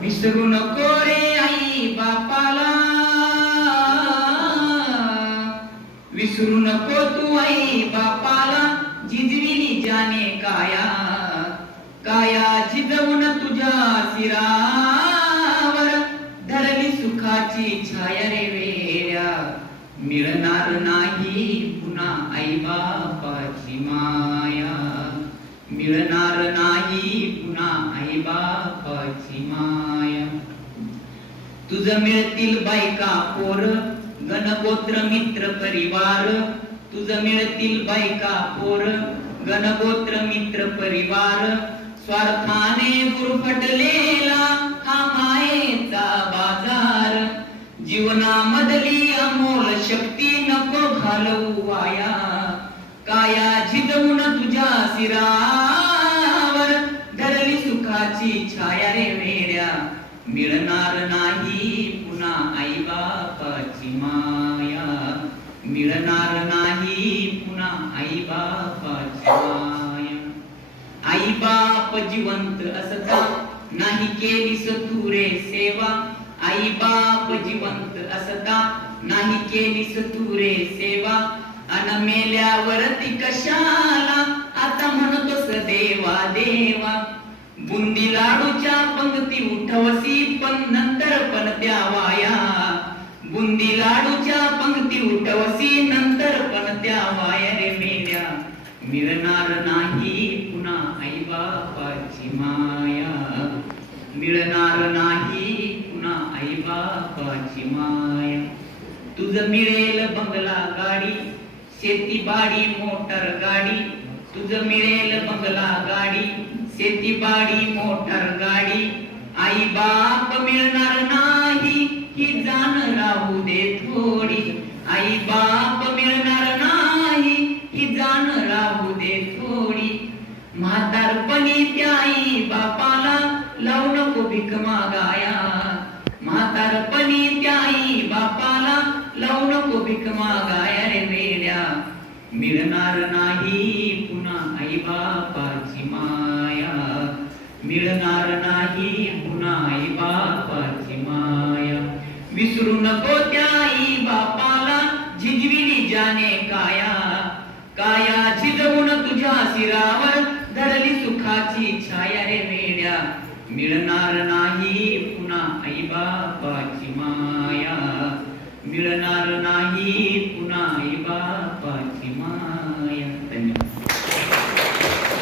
विसरू नको रे आई बापाला. विसरू नको तू आई बापाला जिजविली जाने काया. काया जिजवून तुझ्या शिरावर धरली सुखाची छाया रे मिळणार नाही पुन्हा आई बापाची माया. मिळणार नाही पुन्हा आई बापाची माया. तुझ मिळतील बायका पोर गणगोत्र मित्र परिवार. तुझ मिळतील बायका पोर गणगोत्र मित्र परिवार. स्वार्थाने गुरफटलेला हा मायेचा बाजार. जीवनामधली अमोल शक्ती नको घालवू वाया. काया झिजवून तुझ्या सिरा धरली सुखाची छाया रे वेड्या मिळणार नाही पुन्हा आई बापाची माया. मिळणार नाही पुन्हा आई बापाची माया. आई बाप जिवंत असता नाही केलीस तू रे सेवा. आई बाप जिवंत असता नाही केलीस तू रे सेवा. अन मेल्यावरती कशा बुंदी लाडूच्या पंक्ती उठवसी पण नंतर पण द्यावाया. बुंदी लाडूच्या पंक्ती उठवसी नंतर पण द्यावाया रे मेल्या. मिळणार नाही पुन्हा आई बापाची माया. मिळणार नाही पुन्हा आई बापाची माया. तुझ मिळेल बंगला गाडी शेती बाडी मोटर गाडी. तुझ मिळेल बंगला गाडी शेती बाडी मोटर गाडी. आई बाप मिळणार नाही ही जाण राहू दे थोडी. आई बाप मिळणार नाही ही जाण राहू दे थोडी. म्हातारपणी त्या आई बापाला लावू नको भीक मागाया म्हातारपणी त्या आई बापाला लावू नको भीक मागाया रे मेड्या मिळणार नाही पुन्हा आई बापाची माया. मिळणार नाही पुन्हा आई बापाची माया. विसरू नको त्या आई बापाला झिजविली जाने काया. काया झिजवून तुझ्या शिरावर धरली सुखाची छाया रे मेड्या मिळणार नाही पुन्हा आई बापाची माया. मिळणार नाही